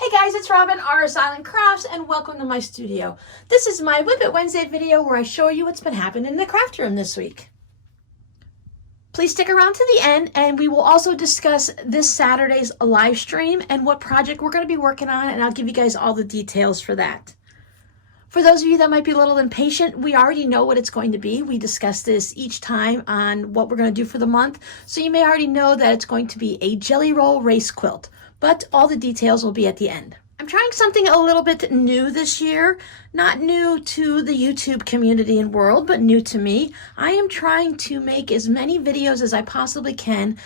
Hey guys, it's Robin, RsIslandCrafts, and welcome to my studio. This is my Whip It Wednesday video where I show you what's been happening in the craft room this week. Please stick around to the end, and we will also discuss this Saturday's live stream and what project we're going to be working on, and I'll give you guys all the details for that. For those of you that might be a little impatient, we already know what it's going to be. We discuss this each time on what we're going to do for the month, so you may already know that it's going to be a jelly roll race quilt. But all the details will be at the end. I'm trying something a little bit new this year, not new to the YouTube community and world, but new to me. I am trying to make as many videos as I possibly can,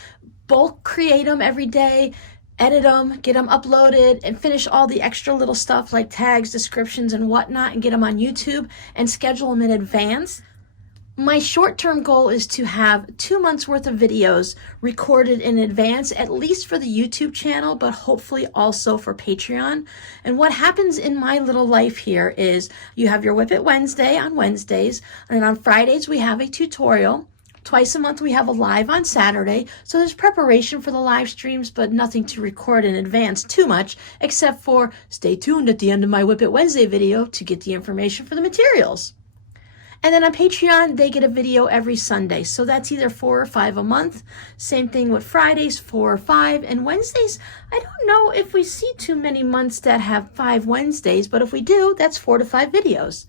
bulk create them every day, edit them, get them uploaded, and finish all the extra little stuff like tags, descriptions, and whatnot, and get them on YouTube and schedule them in advance. My short-term goal is to have 2 months worth of videos recorded in advance, at least for the YouTube channel, but hopefully also for Patreon. And what happens in my little life here is you have your Whip It Wednesday on Wednesdays, and on Fridays we have a tutorial. Twice a month we have a live on Saturday, so there's preparation for the live streams, but nothing to record in advance too much, except for stay tuned at the end of my Whip It Wednesday video to get the information for the materials. And then on Patreon, they get a video every Sunday. So that's either 4 or 5 a month. Same thing with Fridays, 4 or 5. And Wednesdays, I don't know if we see too many months that have 5 Wednesdays, but if we do, that's 4 to 5 videos.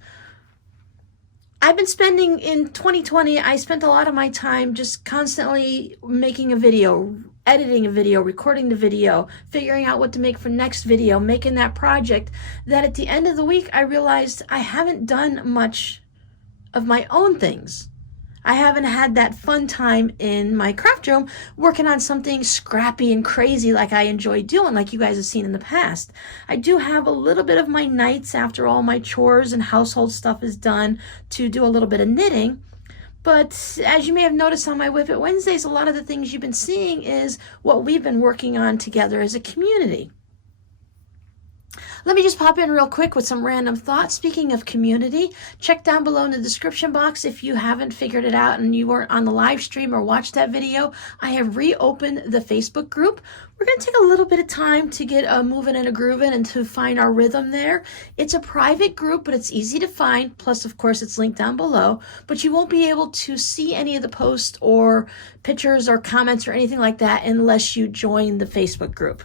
I've been spending, in 2020, I spent a lot of my time just constantly making a video, editing a video, recording the video, figuring out what to make for next video, making that project, that at the end of the week, I realized I haven't done much of my own things. I haven't had that fun time in my craft room working on something scrappy and crazy like I enjoy doing, like you guys have seen in the past. I do have a little bit of my nights after all my chores and household stuff is done to do a little bit of knitting. But as you may have noticed on my Whip It Wednesdays, a lot of the things you've been seeing is what we've been working on together as a community. Let me just pop in real quick with some random thoughts. Speaking of community, check down below in the description box if you haven't figured it out and you weren't on the live stream or watched that video. I have reopened the Facebook group. We're going to take a little bit of time to get moving and a grooving and to find our rhythm there. It's a private group, but it's easy to find. Plus, of course, it's linked down below. But you won't be able to see any of the posts or pictures or comments or anything like that unless you join the Facebook group.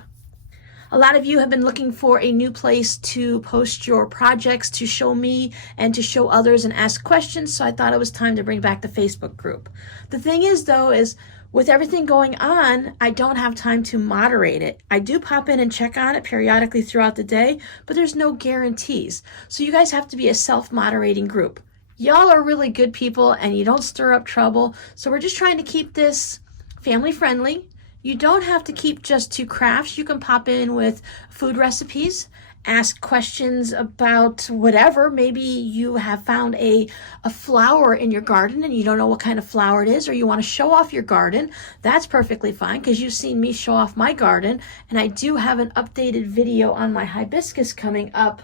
A lot of you have been looking for a new place to post your projects, to show me and to show others and ask questions, so I thought it was time to bring back the Facebook group. The thing is, though, is with everything going on, I don't have time to moderate it. I do pop in and check on it periodically throughout the day, but there's no guarantees. So you guys have to be a self-moderating group. Y'all are really good people and you don't stir up trouble, so we're just trying to keep this family-friendly. You don't have to keep just to crafts. You can pop in with food recipes, ask questions about whatever. Maybe you have found a flower in your garden and you don't know what kind of flower it is, or you want to show off your garden. That's perfectly fine because you've seen me show off my garden, and I do have an updated video on my hibiscus coming up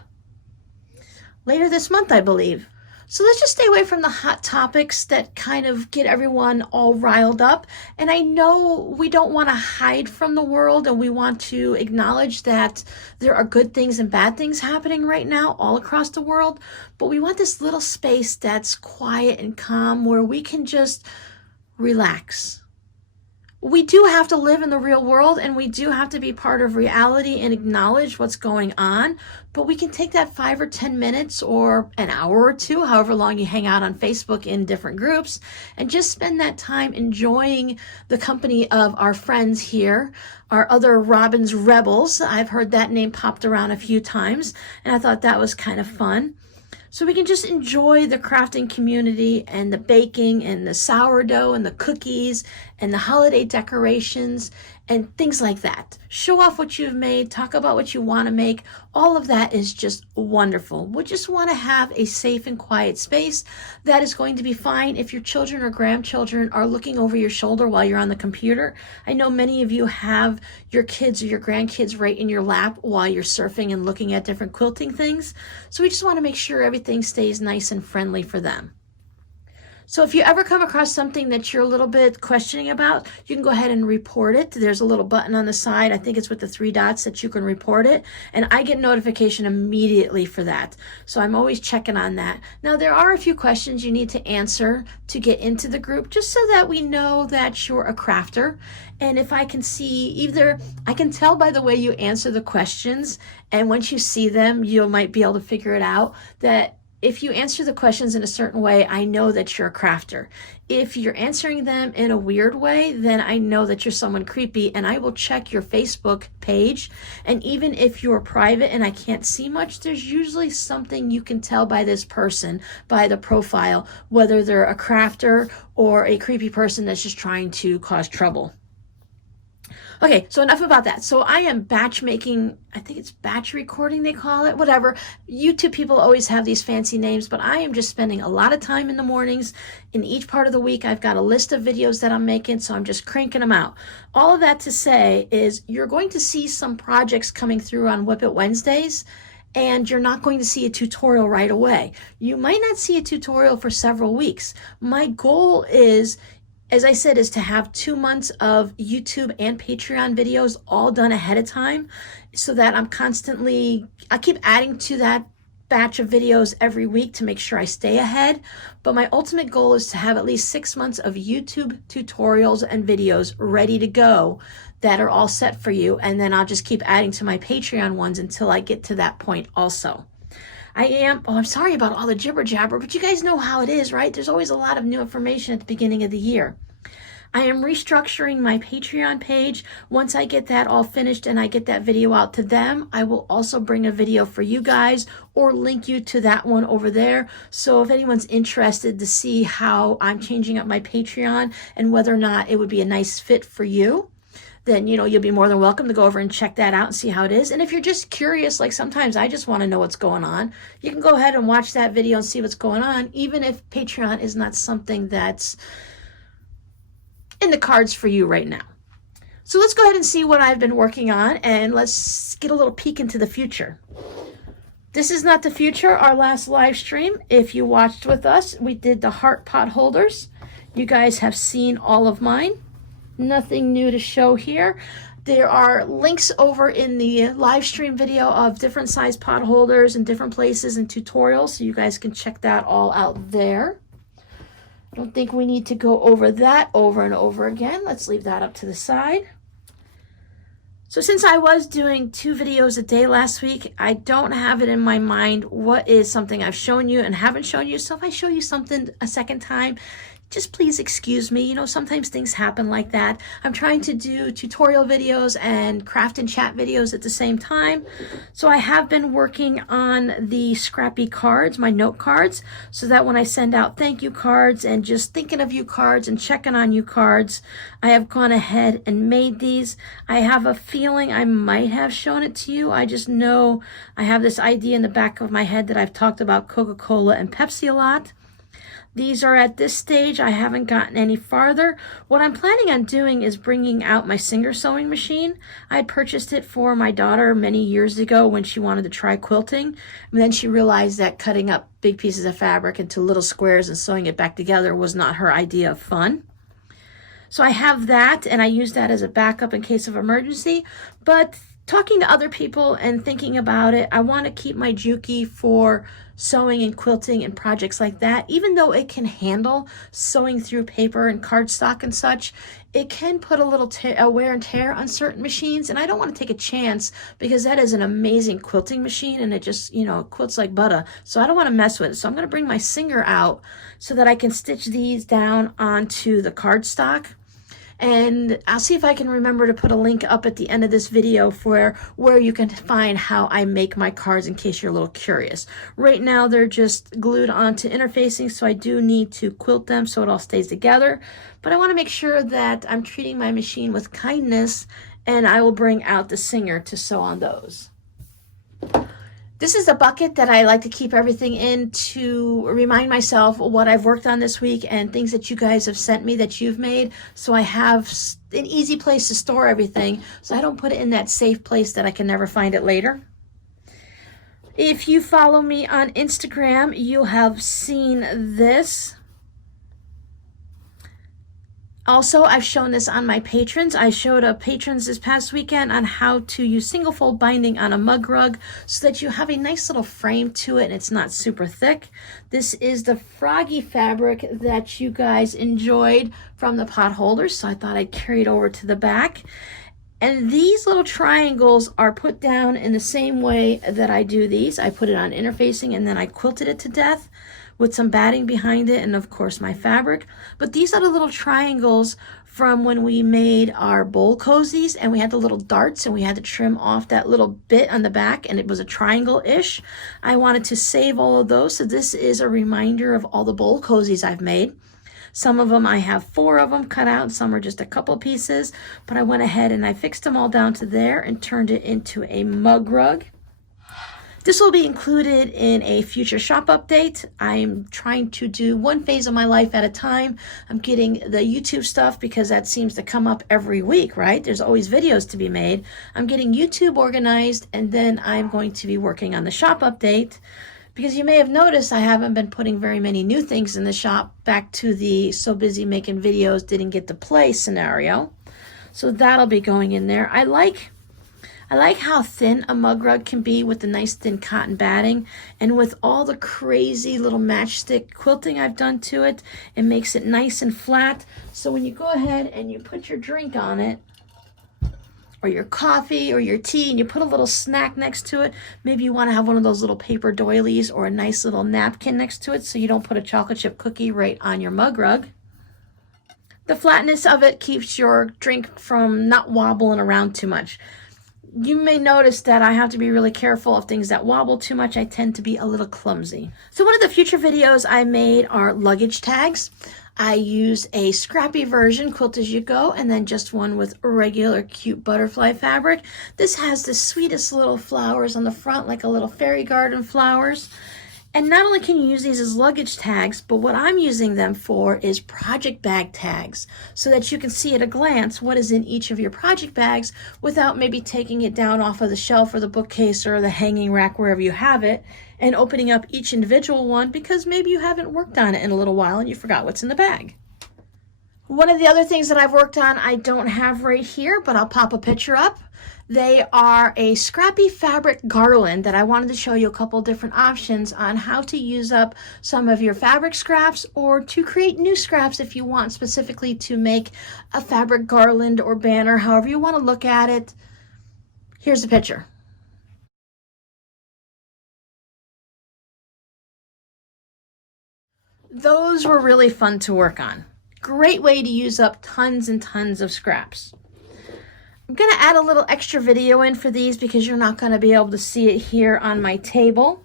later this month, I believe. So let's just stay away from the hot topics that kind of get everyone all riled up. And I know we don't want to hide from the world, and we want to acknowledge that there are good things and bad things happening right now all across the world. But we want this little space that's quiet and calm where we can just relax. We do have to live in the real world, and we do have to be part of reality and acknowledge what's going on, but we can take that 5 or 10 minutes or an hour or 2, however long you hang out on Facebook in different groups, and just spend that time enjoying the company of our friends here, our other Robin's Rebels. I've heard that name popped around a few times, and I thought that was kind of fun. So we can just enjoy the crafting community and the baking and the sourdough and the cookies and the holiday decorations and things like that. Show off what you've made, talk about what you want to make. All of that is just wonderful. We just want to have a safe and quiet space that is going to be fine if your children or grandchildren are looking over your shoulder while you're on the computer. I know many of you have your kids or your grandkids right in your lap while you're surfing and looking at different quilting things. So we just want to make sure everything stays nice and friendly for them. So if you ever come across something that you're a little bit questioning about, you can go ahead and report it. There's a little button on the side. I think it's with the 3 dots that you can report it. And I get notification immediately for that. So I'm always checking on that. Now, there are a few questions you need to answer to get into the group, just so that we know that you're a crafter. And if I can see, either I can tell by the way you answer the questions, and once you see them, you might be able to figure it out, that if you answer the questions in a certain way, I know that you're a crafter. If you're answering them in a weird way, then I know that you're someone creepy, and I will check your Facebook page. And even if you're private and I can't see much, there's usually something you can tell by this person, by the profile, whether they're a crafter or a creepy person that's just trying to cause trouble. Okay, so enough about that. So I am batch making, I think it's batch recording they call it, whatever. YouTube people always have these fancy names, but I am just spending a lot of time in the mornings. In each part of the week, I've got a list of videos that I'm making, so I'm just cranking them out. All of that to say is you're going to see some projects coming through on WiP It Wednesdays, and you're not going to see a tutorial right away. You might not see a tutorial for several weeks. My goal is, as I said, is to have 2 months of YouTube and Patreon videos all done ahead of time, so that I keep adding to that batch of videos every week to make sure I stay ahead. But my ultimate goal is to have at least 6 months of YouTube tutorials and videos ready to go that are all set for you. And then I'll just keep adding to my Patreon ones until I get to that point also. I'm sorry about all the jibber jabber, but you guys know how it is, right? There's always a lot of new information at the beginning of the year. I am restructuring my Patreon page. Once I get that all finished and I get that video out to them, I will also bring a video for you guys or link you to that one over there. So if anyone's interested to see how I'm changing up my Patreon and whether or not it would be a nice fit for you, then, you'll be more than welcome to go over and check that out and see how it is. And if you're just curious, like sometimes I just want to know what's going on, you can go ahead and watch that video and see what's going on, even if Patreon is not something that's in the cards for you right now. So let's go ahead and see what I've been working on, and let's get a little peek into the future. This is not the future, our last live stream. If you watched with us, we did the heart pot holders. You guys have seen all of mine. Nothing new to show here. There are links over in the live stream video of different size pot holders in different places and tutorials, so you guys can check that all out there. I don't think we need to go over that over and over again. Let's leave that up to the side. So since I was doing 2 videos a day last week, I don't have it in my mind what is something I've shown you and haven't shown you. So if I show you something a second time, just please excuse me. Sometimes things happen like that. I'm trying to do tutorial videos and craft and chat videos at the same time. So I have been working on the scrappy cards, my note cards, so that when I send out thank you cards and just thinking of you cards and checking on you cards, I have gone ahead and made these. I have a feeling I might have shown it to you. I just know I have this idea in the back of my head that I've talked about Coca-Cola and Pepsi a lot. These are at this stage. I haven't gotten any farther. What I'm planning on doing is bringing out my Singer sewing machine. I had purchased it for my daughter many years ago when she wanted to try quilting. And then she realized that cutting up big pieces of fabric into little squares and sewing it back together was not her idea of fun. So I have that, and I use that as a backup in case of emergency. But talking to other people and thinking about it, I want to keep my Juki for sewing and quilting and projects like that. Even though it can handle sewing through paper and cardstock and such, it can put a little wear and tear on certain machines, and I don't want to take a chance because that is an amazing quilting machine and it just, quilts like butter. So I don't want to mess with it. So I'm going to bring my Singer out so that I can stitch these down onto the cardstock. And I'll see if I can remember to put a link up at the end of this video for where you can find how I make my cards in case you're a little curious. Right now they're just glued onto interfacing, so I do need to quilt them so it all stays together. But I want to make sure that I'm treating my machine with kindness, and I will bring out the Singer to sew on those. This is a bucket that I like to keep everything in to remind myself what I've worked on this week and things that you guys have sent me that you've made. So I have an easy place to store everything so I don't put it in that safe place that I can never find it later. If you follow me on Instagram, you have seen this. Also, I've shown this on my patrons. I showed patrons this past weekend on how to use single fold binding on a mug rug so that you have a nice little frame to it and it's not super thick. This is the froggy fabric that you guys enjoyed from the pot holders, so I thought I'd carry it over to the back. And these little triangles are put down in the same way that I do these. I put it on interfacing and then I quilted it to death with some batting behind it and of course my fabric. But these are the little triangles from when we made our bowl cozies and we had the little darts and we had to trim off that little bit on the back and it was a triangle-ish. I wanted to save all of those, so this is a reminder of all the bowl cozies I've made. Some of them, I have 4 of them cut out, some are just a couple pieces, but I went ahead and I fixed them all down to there and turned it into a mug rug. This will be included in a future shop update. I'm trying to do one phase of my life at a time. I'm getting the YouTube stuff because that seems to come up every week, right? There's always videos to be made. I'm getting YouTube organized, and then I'm going to be working on the shop update, because you may have noticed I haven't been putting very many new things in the shop, back to the so busy making videos didn't get to play scenario. So that'll be going in there. I like how thin a mug rug can be with the nice thin cotton batting, and with all the crazy little matchstick quilting I've done to it, it makes it nice and flat. So when you go ahead and you put your drink on it, or your coffee or your tea, and you put a little snack next to it, maybe you want to have one of those little paper doilies or a nice little napkin next to it so you don't put a chocolate chip cookie right on your mug rug. The flatness of it keeps your drink from not wobbling around too much. You may notice that I have to be really careful of things that wobble too much. I tend to be a little clumsy. So one of the future videos I made are luggage tags. I use a scrappy version, quilt as you go, and then just one with regular cute butterfly fabric. This has the sweetest little flowers on the front, like a little fairy garden flowers. And not only can you use these as luggage tags, but what I'm using them for is project bag tags, so that you can see at a glance what is in each of your project bags without maybe taking it down off of the shelf or the bookcase or the hanging rack, wherever you have it, and opening up each individual one because maybe you haven't worked on it in a little while and you forgot what's in the bag. One of the other things that I've worked on I don't have right here, but I'll pop a picture up. They are a scrappy fabric garland that I wanted to show you a couple different options on how to use up some of your fabric scraps, or to create new scraps if you want specifically to make a fabric garland or banner, however you want to look at it. Here's the picture. Those were really fun to work on. Great way to use up tons and tons of scraps. I'm going to add a little extra video in for these because you're not going to be able to see it here on my table.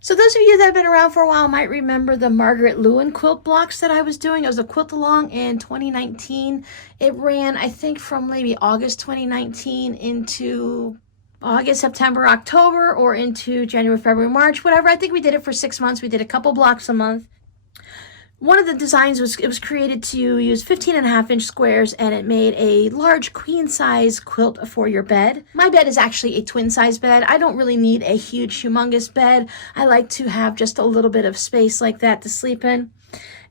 So those of you that have been around for a while might remember the Margaret Lewin quilt blocks that I was doing. It was a quilt along in 2019. It ran, I think, from maybe August 2019 into August, September, October, or into January, February, March, whatever. I think we did it for 6 months. We did a couple blocks a month. One of the designs was, it was created to use 15.5-inch squares, and it made a large queen size quilt for your bed. My bed is actually a twin size bed. I don't really need a huge, humongous bed. I like to have just a little bit of space like that to sleep in.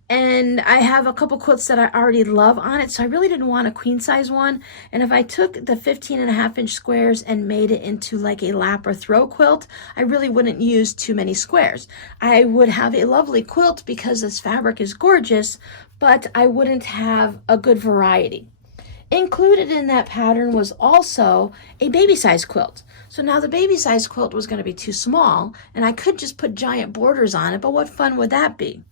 And I have a couple quilts that I already love on it, so I really didn't want a queen size one. And if I took the 15.5-inch squares and made it into like a lap or throw quilt, I really wouldn't use too many squares. I would have a lovely quilt because this fabric is gorgeous, but I wouldn't have a good variety. Included in that pattern was also a baby size quilt. So now the baby size quilt was going to be too small, and I could just put giant borders on it, but what fun would that be?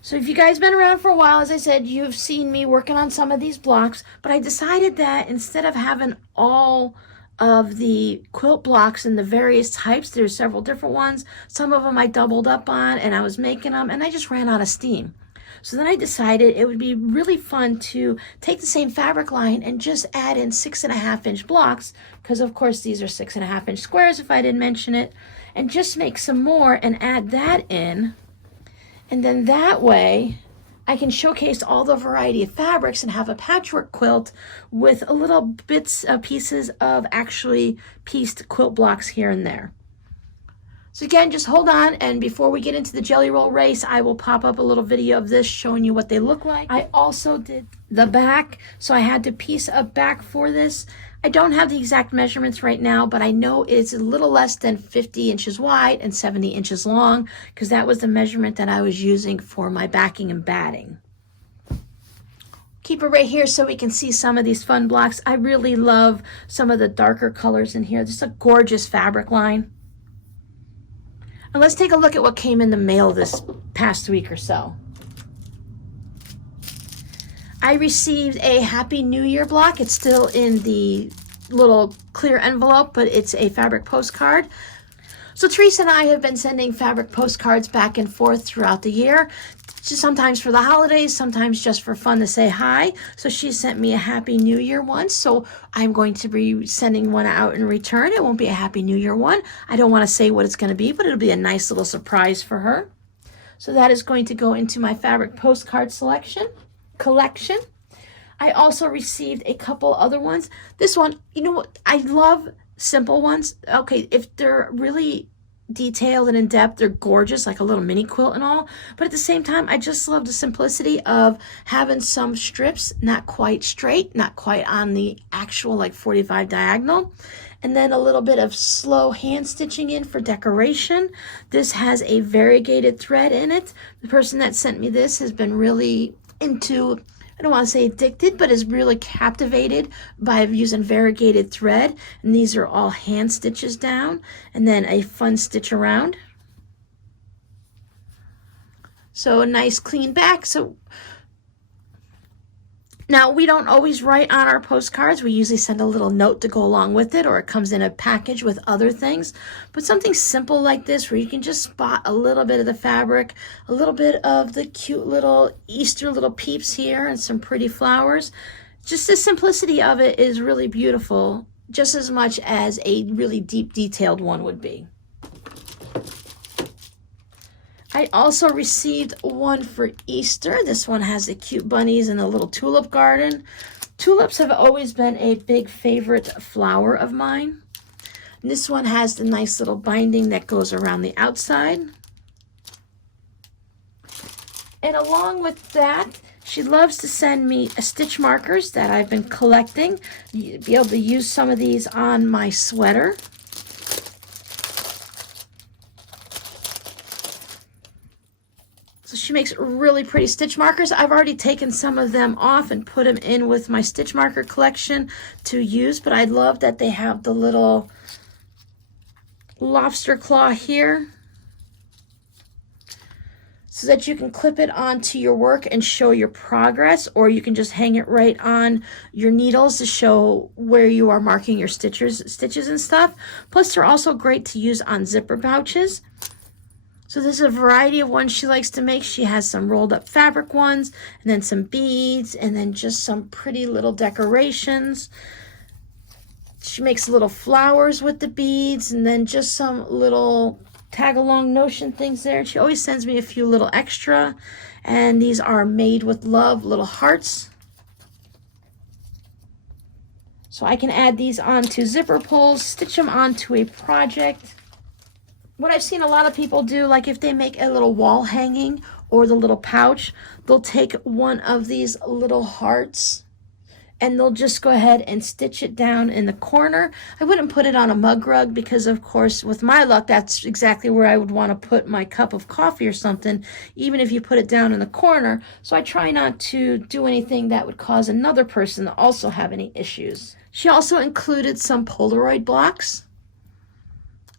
So if you guys been around for a while, as I said, you've seen me working on some of these blocks, but I decided that instead of having all of the quilt blocks in the various types, there's several different ones, some of them I doubled up on and I was making them and I just ran out of steam. So then I decided it would be really fun to take the same fabric line and just add in 6.5-inch blocks, because of course these are 6.5-inch squares if I didn't mention it, and just make some more and add that in. And then that way I can showcase all the variety of fabrics and have a patchwork quilt with a little bits, pieces of actually pieced quilt blocks here and there. So again, just hold on, and before we get into the jelly roll race, I will pop up a little video of this showing you what they look like. I also did the back, so I had to piece a back for this. I don't have the exact measurements right now, but I know it's a little less than 50 inches wide and 70 inches long, because that was the measurement that I was using for my backing and batting. Keep it right here so we can see some of these fun blocks. I really love some of the darker colors in here. This is a gorgeous fabric line. And let's take a look at what came in the mail this past week or so. I received a Happy New Year block. It's still in the little clear envelope, but it's a fabric postcard. So Teresa and I have been sending fabric postcards back and forth throughout the year, sometimes for the holidays, sometimes just for fun to say hi. So she sent me a Happy New Year one, so I'm going to be sending one out in return. It won't be a Happy New Year one. I don't want to say what it's going to be, but it'll be a nice little surprise for her. So that is going to go into my fabric postcard collection. I also received a couple other ones. This one, you know what, I love simple ones. Okay, if they're really detailed and in depth, they're gorgeous, like a little mini quilt and all, but at the same time, I just love the simplicity of having some strips not quite straight, not quite on the actual like 45 diagonal, and then a little bit of slow hand stitching in for decoration. This has a variegated thread in it. The person that sent me this has been really into, I don't want to say addicted, but is really captivated by using variegated thread. And these are all hand stitches down and then a fun stitch around. So a nice clean back. So now we don't always write on our postcards. We usually send a little note to go along with it, or it comes in a package with other things. But something simple like this where you can just spot a little bit of the fabric, a little bit of the cute little Easter little peeps here and some pretty flowers. Just the simplicity of it is really beautiful, just as much as a really deep detailed one would be. I also received one for Easter. This one has the cute bunnies and the little tulip garden. Tulips have always been a big favorite flower of mine. And this one has the nice little binding that goes around the outside. And along with that, she loves to send me stitch markers that I've been collecting. You'll be able to use some of these on my sweater. So she makes really pretty stitch markers. I've already taken some of them off and put them in with my stitch marker collection to use, but I love that they have the little lobster claw here so that you can clip it onto your work and show your progress, or you can just hang it right on your needles to show where you are marking your stitches and stuff. Plus, they're also great to use on zipper pouches. So there's a variety of ones she likes to make. She has some rolled up fabric ones, and then some beads, and then just some pretty little decorations. She makes little flowers with the beads, and then just some little tag along notion things there. She always sends me a few little extra, and these are made with love, little hearts. So I can add these onto zipper pulls, stitch them onto a project. What I've seen a lot of people do, like if they make a little wall hanging or the little pouch, they'll take one of these little hearts and they'll just go ahead and stitch it down in the corner. I wouldn't put it on a mug rug because, of course, with my luck, that's exactly where I would want to put my cup of coffee or something, even if you put it down in the corner. So I try not to do anything that would cause another person to also have any issues. She also included some Polaroid blocks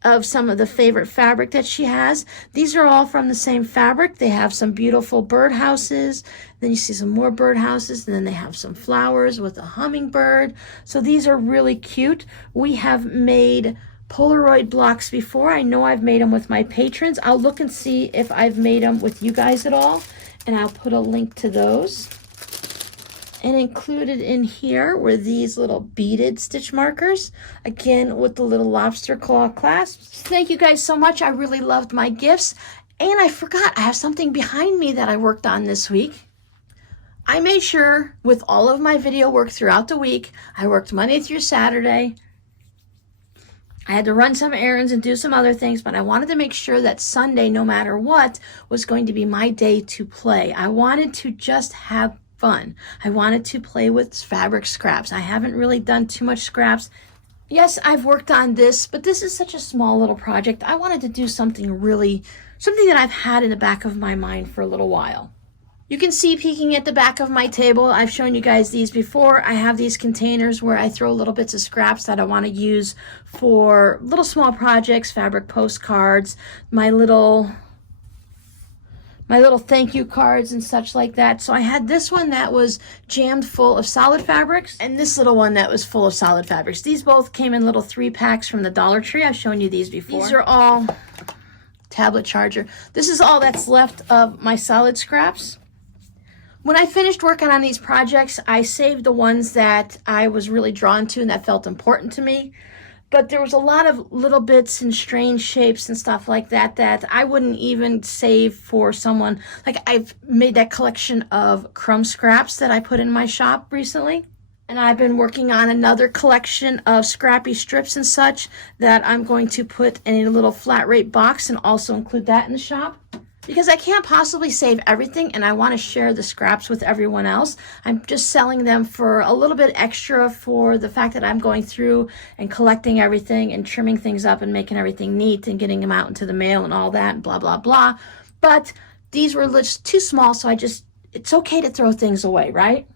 of some of the favorite fabric that she has. These are all from the same fabric. They have some beautiful birdhouses. Then you see some more birdhouses, and then they have some flowers with a hummingbird. So these are really cute. We have made Polaroid blocks before. I know I've made them with my patrons. I'll look and see if I've made them with you guys at all, and I'll put a link to those. And included in here were these little beaded stitch markers, again with the little lobster claw clasps. Thank you guys so much. I really loved my gifts. And I forgot, I have something behind me that I worked on this week. I made sure with all of my video work throughout the week, I worked Monday through Saturday. I had to run some errands and do some other things, but I wanted to make sure that Sunday, no matter what, was going to be my day to play. I wanted to just have fun. I wanted to play with fabric scraps. I haven't really done too much scraps. Yes, I've worked on this, but this is such a small little project. I wanted to do something that I've had in the back of my mind for a little while. You can see peeking at the back of my table, I've shown you guys these before. I have these containers where I throw little bits of scraps that I want to use for little small projects, fabric postcards, my little thank you cards and such like that. So I had this one that was jammed full of solid fabrics and this little one that was full of solid fabrics. These both came in little 3-packs from the Dollar Tree. I've shown you these before. These are all tablet charger. This is all that's left of my solid scraps. When I finished working on these projects, I saved the ones that I was really drawn to and that felt important to me. But there was a lot of little bits and strange shapes and stuff like that that I wouldn't even save for someone. Like I've made that collection of crumb scraps that I put in my shop recently. And I've been working on another collection of scrappy strips and such that I'm going to put in a little flat rate box and also include that in the shop. Because I can't possibly save everything and I want to share the scraps with everyone else. I'm just selling them for a little bit extra for the fact that I'm going through and collecting everything and trimming things up and making everything neat and getting them out into the mail and all that and blah, blah, blah. But these were just too small, so it's okay to throw things away, right?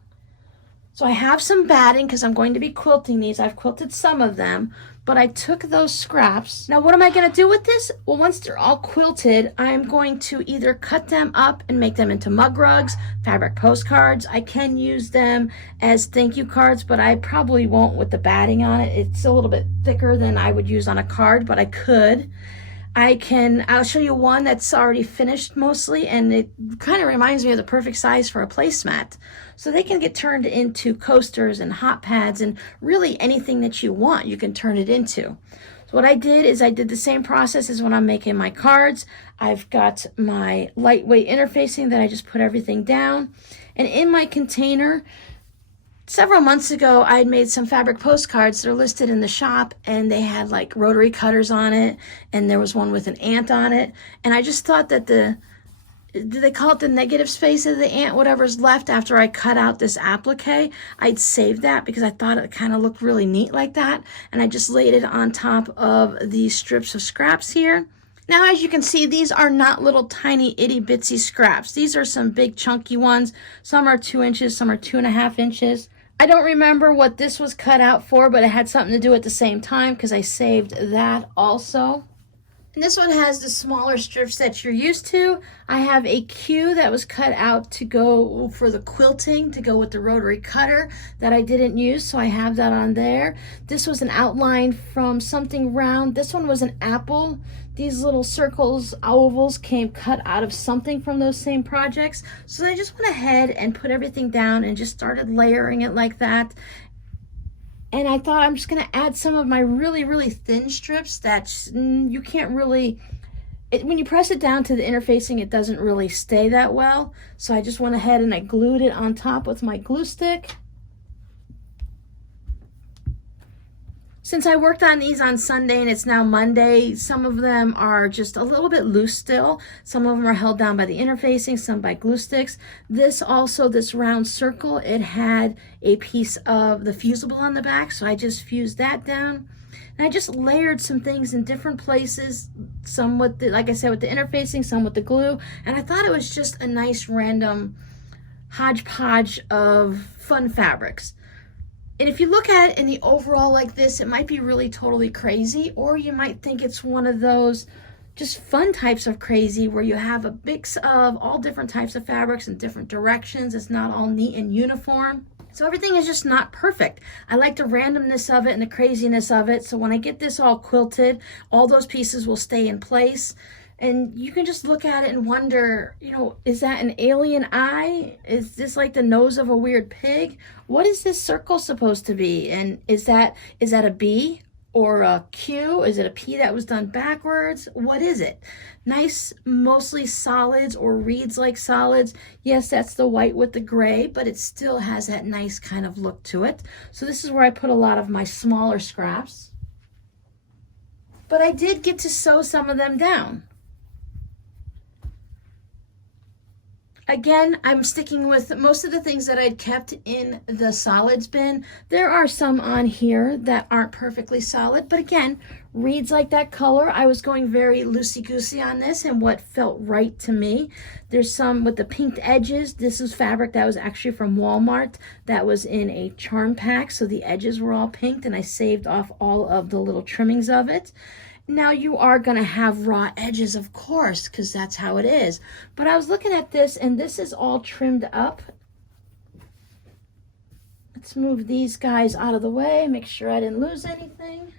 So I have some batting because I'm going to be quilting these. I've quilted some of them, but I took those scraps. Now, what am I going to do with this? Well, once they're all quilted, I'm going to either cut them up and make them into mug rugs, fabric postcards. I can use them as thank you cards, but I probably won't with the batting on it. It's a little bit thicker than I would use on a card, but I could. I'll show you one that's already finished mostly, and it kind of reminds me of the perfect size for a placemat. So they can get turned into coasters and hot pads and really anything that you want, you can turn it into. So what I did is I did the same process as when I'm making my cards. I've got my lightweight interfacing that I just put everything down. And in my container, several months ago, I had made some fabric postcards. They're listed in the shop, and they had like rotary cutters on it, and there was one with an ant on it. And I just thought that do they call it the negative space of the ant, whatever's left after I cut out this applique, I'd save that because I thought it kind of looked really neat like that. And I just laid it on top of these strips of scraps here. Now, as you can see, these are not little tiny itty bitsy scraps. These are some big chunky ones. Some are 2 inches, some are 2.5 inches. I don't remember what this was cut out for, but it had something to do at the same time because I saved that also. And this one has the smaller strips that you're used to. I have a Q that was cut out to go for the quilting, to go with the rotary cutter that I didn't use, so I have that on there. This was an outline from something round. This one was an apple. These little circles, ovals came cut out of something from those same projects. So I just went ahead and put everything down and just started layering it like that. And I thought I'm just going to add some of my really, really thin strips that you can't really, when you press it down to the interfacing, it doesn't really stay that well. So I just went ahead and I glued it on top with my glue stick. Since I worked on these on Sunday and it's now Monday, some of them are just a little bit loose still. Some of them are held down by the interfacing, some by glue sticks. This round circle, it had a piece of the fusible on the back, so I just fused that down. And I just layered some things in different places, some with the, like I said, with the interfacing, some with the glue. And I thought it was just a nice random hodgepodge of fun fabrics. And if you look at it in the overall like this, it might be really totally crazy, or you might think it's one of those just fun types of crazy where you have a mix of all different types of fabrics in different directions. It's not all neat and uniform. So everything is just not perfect. I like the randomness of it and the craziness of it. So when I get this all quilted, all those pieces will stay in place. And you can just look at it and wonder, you know, is that an alien eye? Is this like the nose of a weird pig? What is this circle supposed to be? And is that a B or a Q? Is it a P that was done backwards? What is it? Nice, mostly solids or reeds like solids. Yes, that's the white with the gray, but it still has that nice kind of look to it. So this is where I put a lot of my smaller scraps. but I did get to sew some of them down. Again, I'm sticking with most of the things that I'd kept in the solids bin. There are some on here that aren't perfectly solid, but again, reeds like that color. I was going very loosey-goosey on this and what felt right to me. There's some with the pinked edges. This is fabric that was actually from Walmart that was in a charm pack, so the edges were all pinked, and I saved off all of the little trimmings of it. Now you are going to have raw edges, of course, because that's how it is. But I was looking at this, and this is all trimmed up. Let's move these guys out of the way, make sure I didn't lose anything.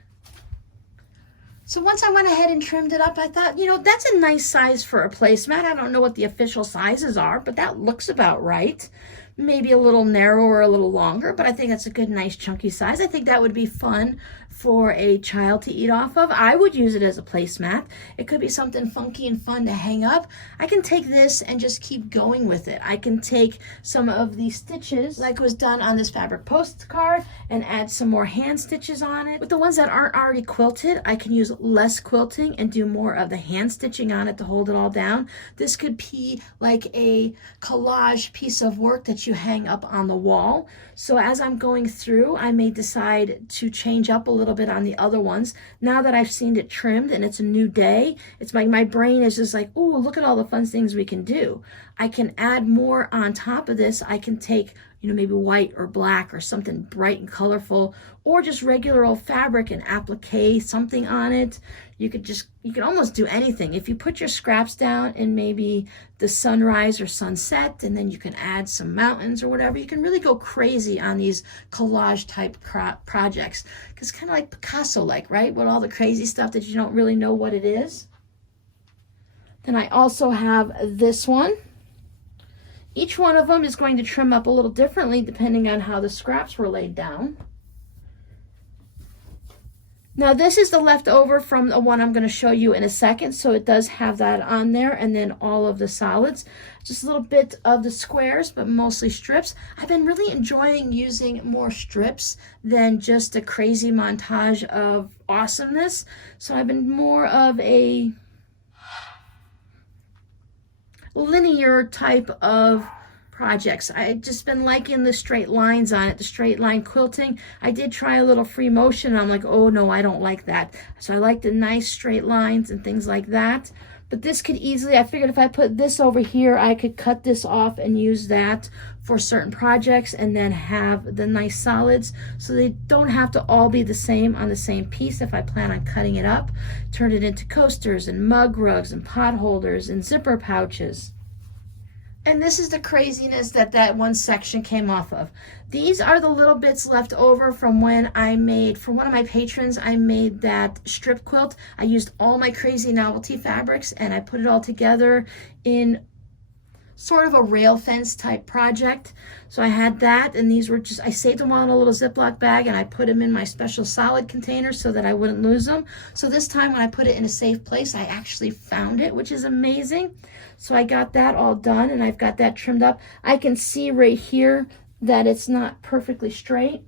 So once I went ahead and trimmed it up, I thought, you know, that's a nice size for a placemat. I don't know what the official sizes are, but that looks about right. Maybe a little narrower or a little longer, but I think that's a good, nice, chunky size. I think that would be fun for a child to eat off of. I would use it as a placemat. It could be something funky and fun to hang up. I can take this and just keep going with it. I can take some of these stitches, like was done on this fabric postcard, and add some more hand stitches on it. With the ones that aren't already quilted, I can use less quilting and do more of the hand stitching on it to hold it all down. This could be like a collage piece of work that you hang up on the wall. So as I'm going through, I may decide to change up a little bit on the other ones. Now that I've seen it trimmed and it's a new day, it's like my brain is just like, oh, look at all the fun things we can do. I can add more on top of this. I can take, you know, maybe white or black or something bright and colorful, or just regular old fabric and applique something on it. You can almost do anything. If you put your scraps down in maybe the sunrise or sunset, and then you can add some mountains or whatever, you can really go crazy on these collage type projects. Because kind of like Picasso-like, right? With all the crazy stuff that you don't really know what it is. Then I also have this one. Each one of them is going to trim up a little differently depending on how the scraps were laid down. Now this is the leftover from the one I'm going to show you in a second, so it does have that on there, and then all of the solids. Just a little bit of the squares, but mostly strips. I've been really enjoying using more strips than just a crazy montage of awesomeness. So I've been more of a linear type of projects. I've just been liking the straight lines on it, the straight line quilting. I did try a little free motion, and I'm like, oh no, I don't like that. So I like the nice straight lines and things like that. But this could easily, I figured if I put this over here, I could cut this off and use that for certain projects, and then have the nice solids so they don't have to all be the same on the same piece. If I plan on cutting it up, turn it into coasters and mug rugs and pot holders and zipper pouches. And this is the craziness that one section came off of. These are the little bits left over from when I made, for one of my patrons, I made that strip quilt. I used all my crazy novelty fabrics and I put it all together in sort of a rail fence type project. So I had that, and these were just, I saved them all in a little Ziploc bag, and I put them in my special solid container so that I wouldn't lose them. So this time when I put it in a safe place, I actually found it, which is amazing. So I got that all done, and I've got that trimmed up. I can see right here that it's not perfectly straight.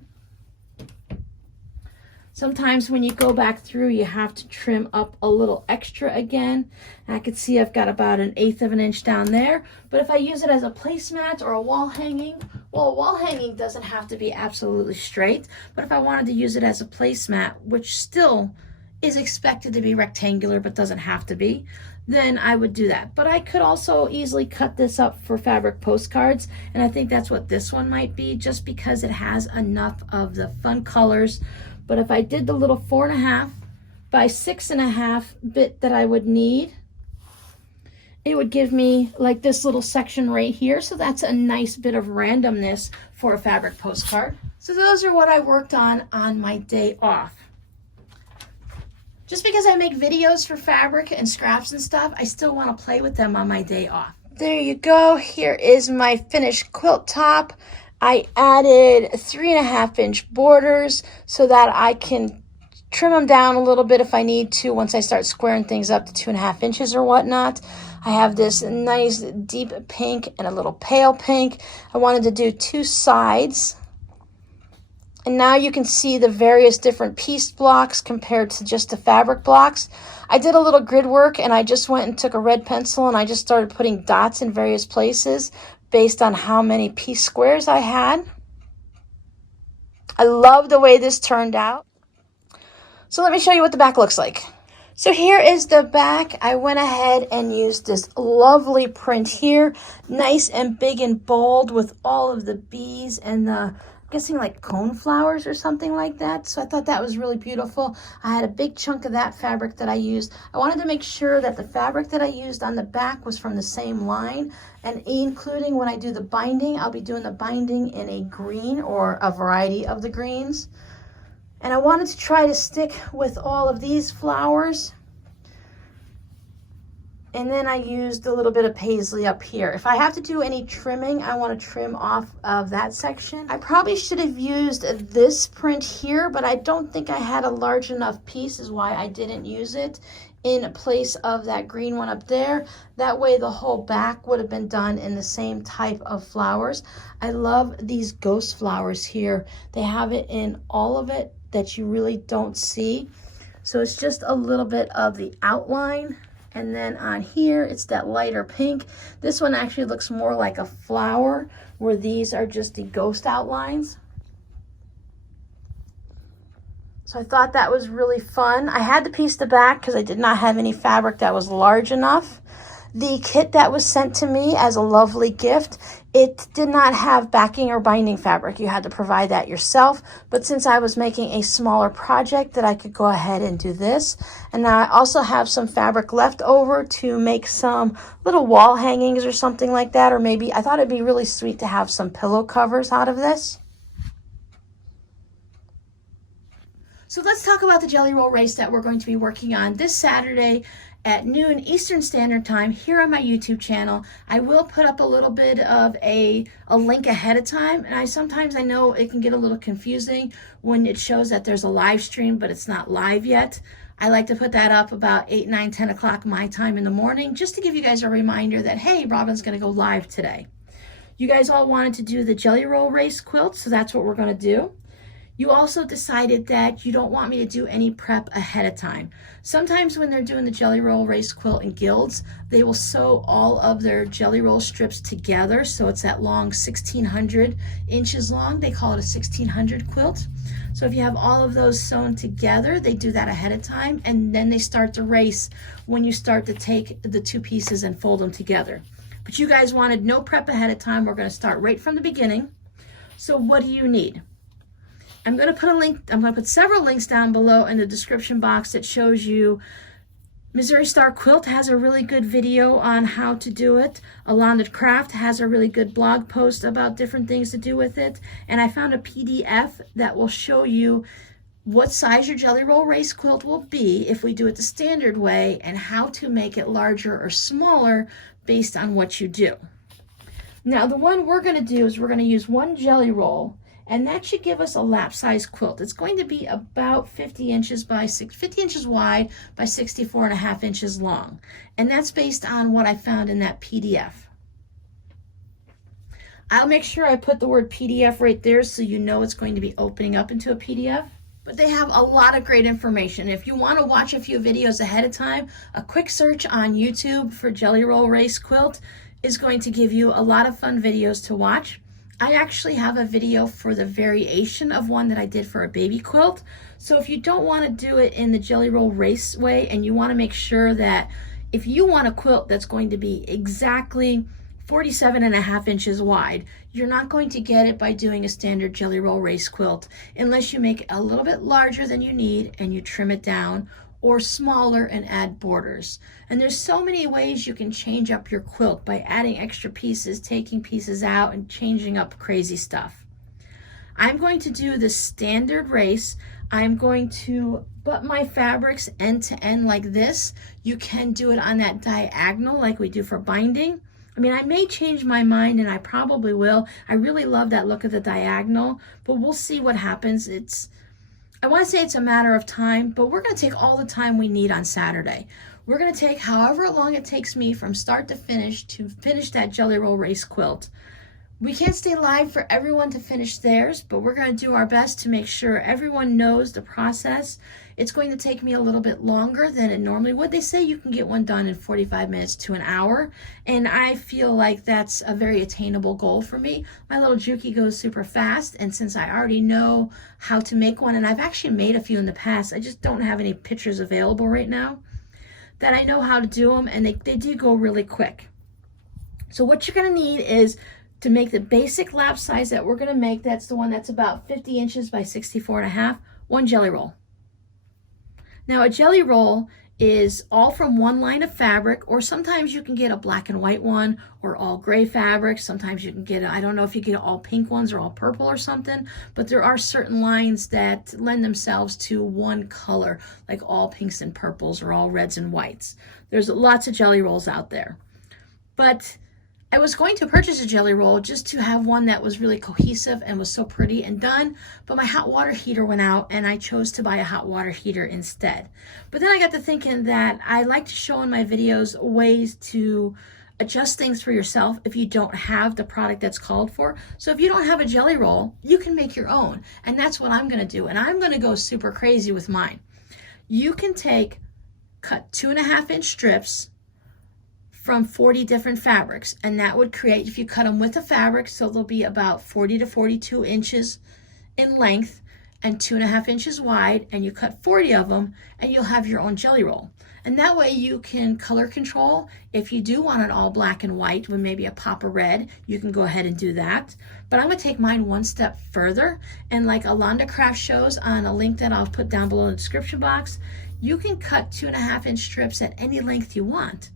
Sometimes when you go back through, you have to trim up a little extra again. And I can see I've got about 1/8 of an inch down there. But if I use it as a placemat or a wall hanging, well, a wall hanging doesn't have to be absolutely straight. But if I wanted to use it as a placemat, which still is expected to be rectangular but doesn't have to be, then I would do that. But I could also easily cut this up for fabric postcards, and I think that's what this one might be, just because it has enough of the fun colors. But if I did the little 4.5 by 6.5 bit that I would need, it would give me like this little section right here. So that's a nice bit of randomness for a fabric postcard. So those are what I worked on my day off. Just because I make videos for fabric and scraps and stuff, I still want to play with them on my day off. There you go. Here is my finished quilt top. I added 3.5 inch borders so that I can trim them down a little bit if I need to once I start squaring things up to 2.5 inches or whatnot. I have this nice deep pink and a little pale pink. I wanted to do 2 sides And now you can see the various different piece blocks compared to just the fabric blocks. I did a little grid work and I just went and took a red pencil and I just started putting dots in various places based on how many piece squares I had. I love the way this turned out. So let me show you what the back looks like. So here is the back. I went ahead and used this lovely print here, nice and big and bold with all of the bees and the, I'm guessing like cone flowers or something like that. So I thought that was really beautiful. I had a big chunk of that fabric that I used. I wanted to make sure that the fabric that I used on the back was from the same line, and including when I do the binding, I'll be doing the binding in a green or a variety of the greens. And I wanted to try to stick with all of these flowers. And then I used a little bit of paisley up here. If I have to do any trimming, I want to trim off of that section. I probably should have used this print here, but I don't think I had a large enough piece, is why I didn't use it in place of that green one up there. That way the whole back would have been done in the same type of flowers. I love these ghost flowers here. They have it in all of it that you really don't see. So it's just a little bit of the outline. And then on here, it's that lighter pink. This one actually looks more like a flower, where these are just the ghost outlines. So I thought that was really fun. I had to piece the back because I did not have any fabric that was large enough. The kit that was sent to me as a lovely gift, it did not have backing or binding fabric. You had to provide that yourself. But since I was making a smaller project, that I could go ahead and do this. And now I also have some fabric left over to make some little wall hangings or something like that. Or maybe I thought it'd be really sweet to have some pillow covers out of this. So let's talk about the jelly roll race that we're going to be working on this Saturday at noon Eastern Standard Time here on my YouTube channel. I will put up a little bit of a link ahead of time, and sometimes I know it can get a little confusing when it shows that there's a live stream, but it's not live yet. I like to put that up about 8, 9, 10 o'clock my time in the morning, just to give you guys a reminder that, hey, Robin's going to go live today. You guys all wanted to do the jelly roll race quilt, so that's what we're going to do. You also decided that you don't want me to do any prep ahead of time. Sometimes when they're doing the jelly roll race quilt in guilds, they will sew all of their jelly roll strips together. So it's that long 1,600 inches long. They call it a 1,600 quilt. So if you have all of those sewn together, they do that ahead of time. And then they start the race when you start to take the two pieces and fold them together. But you guys wanted no prep ahead of time. We're going to start right from the beginning. So what do you need? I'm going to put a link, I'm going to put several links down below in the description box that shows you. Missouri Star Quilt has a really good video on how to do it. RsIslandCrafts has a really good blog post about different things to do with it. And I found a PDF that will show you what size your jelly roll race quilt will be if we do it the standard way, and how to make it larger or smaller based on what you do. Now the one we're going to do is we're going to use one jelly roll, and that should give us a lap size quilt. It's going to be about 50 inches wide by 64.5 inches long. And that's based on what I found in that PDF. I'll make sure I put the word PDF right there so you know it's going to be opening up into a PDF. But they have a lot of great information. If you want to watch a few videos ahead of time, a quick search on YouTube for Jelly Roll Race Quilt is going to give you a lot of fun videos to watch. I actually have a video for the variation of one that I did for a baby quilt. So if you don't want to do it in the jelly roll race way, and you want to make sure that if you want a quilt that's going to be exactly 47.5 inches wide, you're not going to get it by doing a standard jelly roll race quilt unless you make it a little bit larger than you need and you trim it down, or smaller and add borders. And there's so many ways you can change up your quilt by adding extra pieces, taking pieces out, and changing up crazy stuff. I'm going to do the standard race. I'm going to butt my fabrics end to end like this. You can do it on that diagonal like we do for binding. I mean, I may change my mind, and I probably will. I really love that look of the diagonal, but we'll see what happens. I want to say it's a matter of time, but we're going to take all the time we need on Saturday. We're going to take however long it takes me from start to finish that jelly roll race quilt. We can't stay live for everyone to finish theirs, but we're going to do our best to make sure everyone knows the process. It's going to take me a little bit longer than it normally would. They say you can get one done in 45 minutes to an hour, and I feel like that's a very attainable goal for me. My little Juki goes super fast, and since I already know how to make one, and I've actually made a few in the past, I just don't have any pictures available right now, that I know how to do them, and they do go really quick. So what you're going to need is, to make the basic lap size that we're going to make, that's the one that's about 50 inches by 64.5, one jelly roll. Now a jelly roll is all from one line of fabric, or sometimes you can get a black and white one or all gray fabric. Sometimes you can get, I don't know if you get all pink ones or all purple or something, but there are certain lines that lend themselves to one color, like all pinks and purples or all reds and whites. There's lots of jelly rolls out there. But I was going to purchase a jelly roll just to have one that was really cohesive and was so pretty and done, but my hot water heater went out and I chose to buy a hot water heater instead. But then I got to thinking that I like to show in my videos ways to adjust things for yourself if you don't have the product that's called for. So if you don't have a jelly roll, you can make your own, and that's what I'm going to do. And I'm going to go super crazy with mine. You can cut 2.5-inch strips from 40 different fabrics, and that would create, if you cut them with the fabric, so they'll be about 40 to 42 inches in length and 2.5 inches wide, and you cut 40 of them, and you'll have your own jelly roll. And that way you can color control. If you do want it all black and white with maybe a pop of red, you can go ahead and do that. But I'm going to take mine one step further, and like LaLone shows on a link that I'll put down below in the description box, you can cut 2.5-inch strips at any length you want.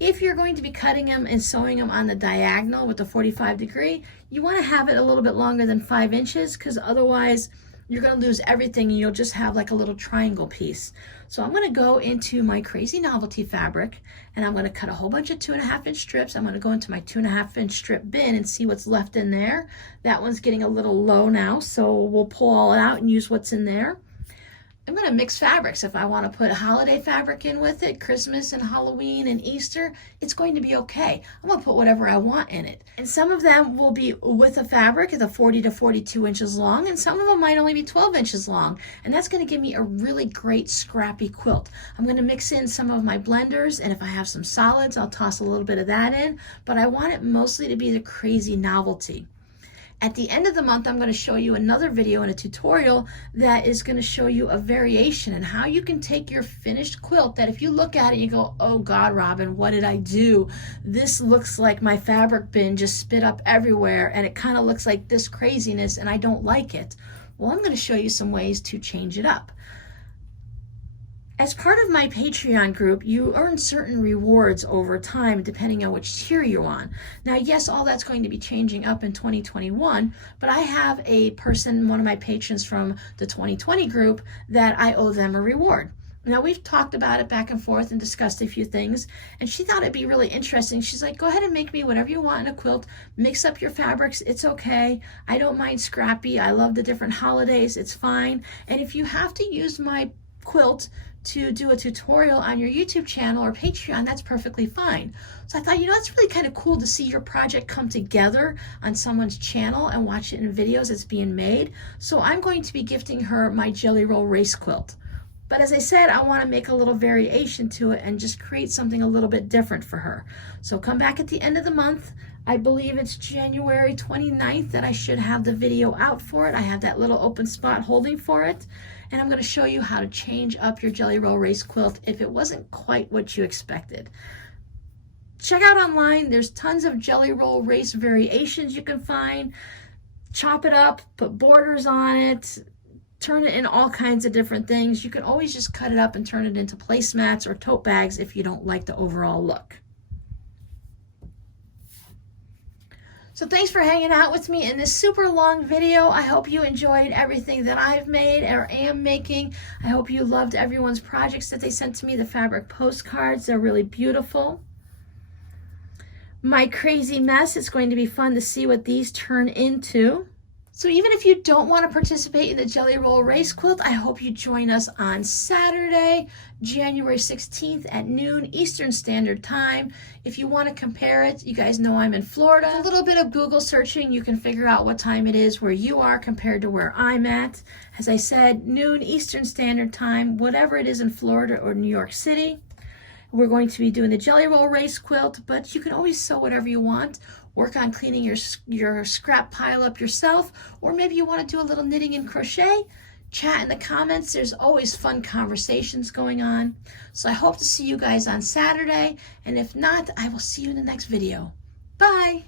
If you're going to be cutting them and sewing them on the diagonal with the 45 degree, you want to have it a little bit longer than 5 inches, because otherwise you're going to lose everything and you'll just have like a little triangle piece. So I'm going to go into my Crazy Novelty fabric and I'm going to cut a whole bunch of 2.5-inch strips. I'm going to go into my 2.5-inch strip bin and see what's left in there. That one's getting a little low now, so we'll pull all it out and use what's in there. I'm going to mix fabrics. If I want to put holiday fabric in with it, Christmas and Halloween and Easter, it's going to be okay. I'm going to put whatever I want in it. And some of them will be with a fabric at 40 to 42 inches long, and some of them might only be 12 inches long. And that's going to give me a really great scrappy quilt. I'm going to mix in some of my blenders, and if I have some solids, I'll toss a little bit of that in. But I want it mostly to be the Crazy Novelty. At the end of the month, I'm going to show you another video and a tutorial that is going to show you a variation and how you can take your finished quilt that if you look at it, you go, oh God, Robin, what did I do? This looks like my fabric bin just spit up everywhere, and it kind of looks like this craziness, and I don't like it. Well, I'm going to show you some ways to change it up. As part of my Patreon group, you earn certain rewards over time depending on which tier you're on. Now, yes, all that's going to be changing up in 2021, but I have a person, one of my patrons from the 2020 group, that I owe them a reward. Now, we've talked about it back and forth and discussed a few things, and she thought it'd be really interesting. She's like, go ahead and make me whatever you want in a quilt. Mix up your fabrics. It's okay. I don't mind scrappy. I love the different holidays. It's fine. And if you have to use my quilt to do a tutorial on your YouTube channel or Patreon, that's perfectly fine. So I thought, you know, it's really kind of cool to see your project come together on someone's channel and watch it in videos it's being made. So I'm going to be gifting her my Jelly Roll Race Quilt. But as I said, I want to make a little variation to it and just create something a little bit different for her. So come back at the end of the month. I believe it's January 29th that I should have the video out for it. I have that little open spot holding for it. And I'm going to show you how to change up your Jelly Roll Race Quilt if it wasn't quite what you expected. Check out online. There's tons of Jelly Roll Race variations you can find. Chop it up, put borders on it, turn it in all kinds of different things. You can always just cut it up and turn it into placemats or tote bags if you don't like the overall look. So thanks for hanging out with me in this super long video. I hope you enjoyed everything that I've made or am making. I hope you loved everyone's projects that they sent to me, the fabric postcards. They're really beautiful. My crazy mess, it's going to be fun to see what these turn into. So even if you don't want to participate in the Jelly Roll Race Quilt, I hope you join us on Saturday, January 16th at noon Eastern Standard Time. If you want to compare it, you guys know I'm in Florida. With a little bit of Google searching, you can figure out what time it is where you are compared to where I'm at. As I said, noon Eastern Standard Time, whatever it is in Florida or New York City. We're going to be doing the Jelly Roll Race Quilt, but you can always sew whatever you want. Work on cleaning your scrap pile up yourself, or maybe you want to do a little knitting and crochet. Chat in the comments. There's always fun conversations going on. So I hope to see you guys on Saturday, and if not, I will see you in the next video. Bye!